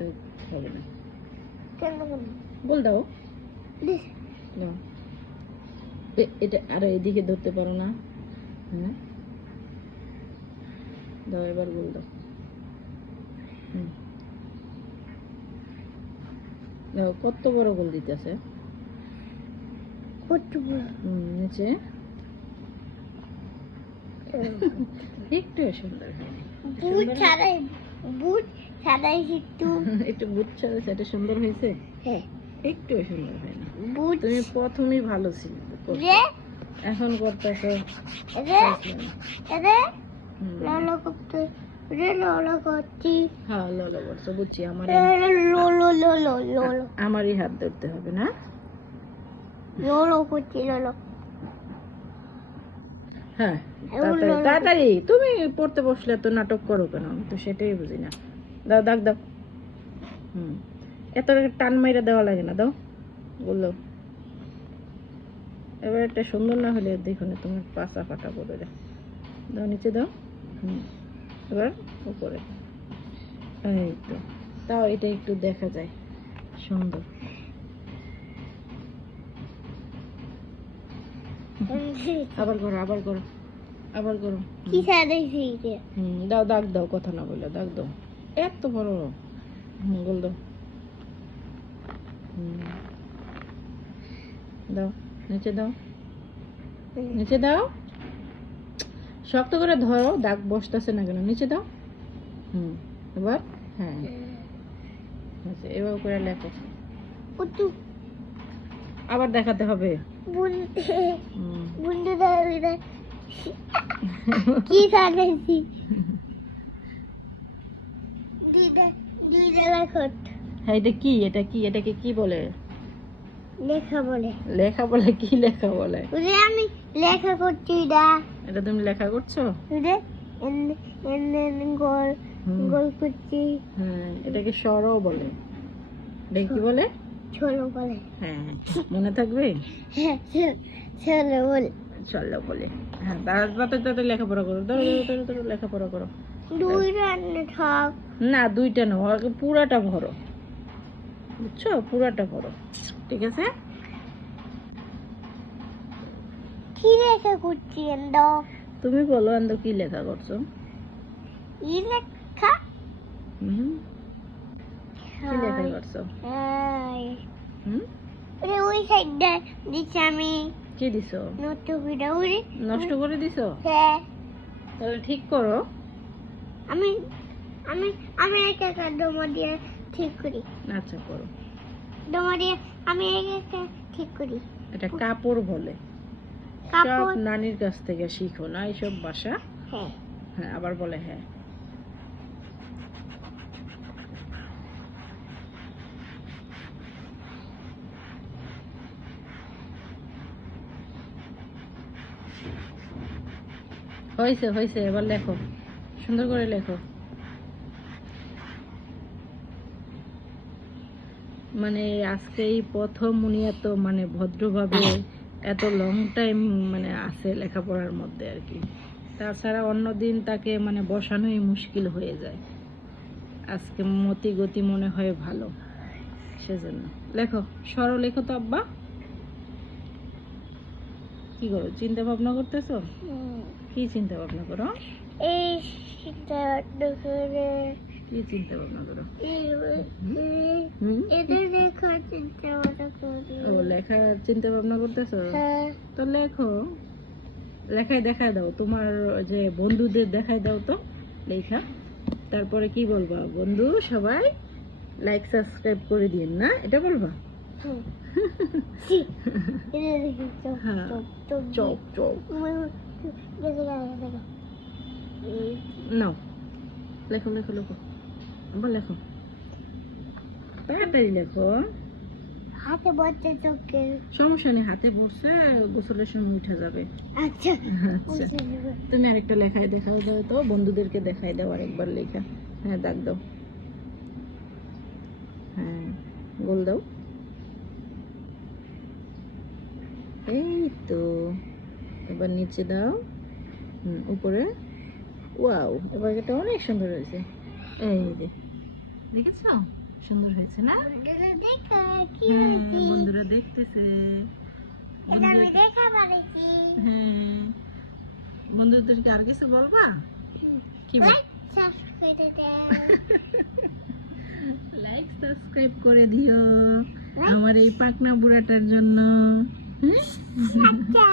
তো হবে না। কেন বল দাও। দাও। এ- এটা আর এদিকে ধরতে পারো না। হ্যাঁ। দাও এবার বল দাও। দাও কত বড় গোল দিতেছে? কত বড়? নিচে। একটু সুন্দর বুট ছাড়াই একটু একটু বুট ছাড়া সেটা সুন্দর হয়েছে? হ্যাঁ। একটু সুন্দর হয়নি বুট। তুমি প্রথমেই ভালো ছিল রে। এখন করতেছ? রে। রে। ললো করতে রে ললো করছি। হ্যাঁ ললো করছ বুঝছি আমার ললো ললো ললো। আমারই হাত ধরতে হবে না? ললো করছি ললো। হ্যাঁ তাড়াতাড়ি তুমি পড়তে বসলে তো নাটক করো কেন? আমি তো সেটাই বুঝি না। দাও দাগ দাও। হুম। এত টান মাইরা দেওয়া লাগে না দাও। বলল। এবার একটা সুন্দর না হলে দেখো না তোমার পাশা ফাটা পড়ে যায়। দাও নিচে দাও। হুম। এবার উপরে। এই তো। তাও এটা একটু দেখা যায়। সুন্দর। আবার করো আবার করো আবার করো। কি হুম দাও দাগ দাও কথা না বলে দাগ দাও। এত বড়। হুম গোল দাও। হুম। দাও নিচে দাও। নিচে দাও। শক্ত করে ধরো দাগ বসতেছে না কেন? নিচে দাও। হুম এবার হ্যাঁ। আচ্ছা, এবার করে লেখো। আবার দেখাতে হবে। কি হ্যাঁ এটা কি? এটা কি? এটাকে কি বলে? লেখা বলে। লেখা বলে কি লেখা বলে? ওরে আমি লেখা করছি দা এটা তুমি লেখা করছ? ওরে এনে এনে গোল গোল করছি। হ্যাঁ এটাকে সরও বলে। কি বলে? ছোলো বলে। হ্যাঁ মনে থাকবে? হ্যাঁ ছোলো বলে। চলো বলে। হ্যাঁ তাড়াতাড়ি লেখাপড়া করো। ধরো লেখাপড়া করো। দুই রান্না থাক না দুইটা না আগে পুরাটা ভরো। বুঝছ? পুরাটা ভরো। ঠিক আছে? কি লেখা করছি তুমি বলো আন্দ কি লেখা করছ? ই লেখা? হুম। কি লেখা করছ? হাই হুম? ওরে ওই সাইডটা দিচ্ছি আমি। কি দিছো? নষ্ট করে ওরে নষ্ট করে দিছো? হ্যাঁ। তাহলে ঠিক করো। আমি আমি আমি একা একা ডোমা দিয়ে ঠিক করি। আচ্ছা করো। ডোমা দিয়ে আমি ঠিক করি। এটা কাপড় বলে। সব নানির কাছ থেকে শিখো না এইসব ভাষা হ্যাঁ। হ্যাঁ আবার বলে হ্যাঁ। হয়েছে হয়েছে এবার লেখো। সুন্দর করে লেখো। মানে আজকে এই প্রথম উনি এত মানে ভদ্রভাবে এত লং টাইম মানে আছে লেখাপড়ার মধ্যে আর কি। তাছাড়া অন্য দিন তাকে মানে বসানোই মুশকিল হয়ে যায়। আজকে মতি গতি মনে হয় ভালো। সেজন্য। লেখো, সরো, লেখো তো আব্বা। কি করো? চিন্তা ভাবনা করতেছো? কি চিন্তা ভাবনা করো? এই শীতটা করে কি চিন্তা ভাবনা করো? এই- এই- হুম? এদের লেখা চিন্তা ভাবনা করি। ও লেখা চিন্তা ভাবনা করতেছো? হ্যাঁ। তো লেখো। লেখায় দেখায় দাও। তোমার যে বন্ধুদের দেখায় দাও তো লেখা। তারপরে কি বলবা? বন্ধু সবাই লাইক সাবস্ক্রাইব করে দিন না? এটা বলবা? হুম। দেখো। এই, নাও লেখো লেখো লেখো আবার লেখো তাড়াতাড়ি লেখো হাতে বসছে চোখে। সমস্যা নেই হাতে বসে গোসলের সময় উঠে যাবে। আচ্ছা। আচ্ছা। তুমি আরেকটা লেখায় দেখাও দাও তো বন্ধুদেরকে দেখাই দাও আরেকবার লেখা। হ্যাঁ দাগ দাও। হ্যাঁ গোল দাও। এই তো এবার নিচে দাও। হুম উপরে। ওয়াও এবার এটা অনেক সুন্দর হয়েছে। এই যে দেখেছ? সুন্দর হয়েছে না? বন্ধুরা দেখতেছে। হ্যাঁ। বন্ধুদেরকে আর কিছু বলবা? কি বল লাইক সাবস্ক্রাইব করে দাও লাইক সাবস্ক্রাইব করে দিও। আমার এই পাকনা বুড়াটার জন্য। হুম? আচ্ছা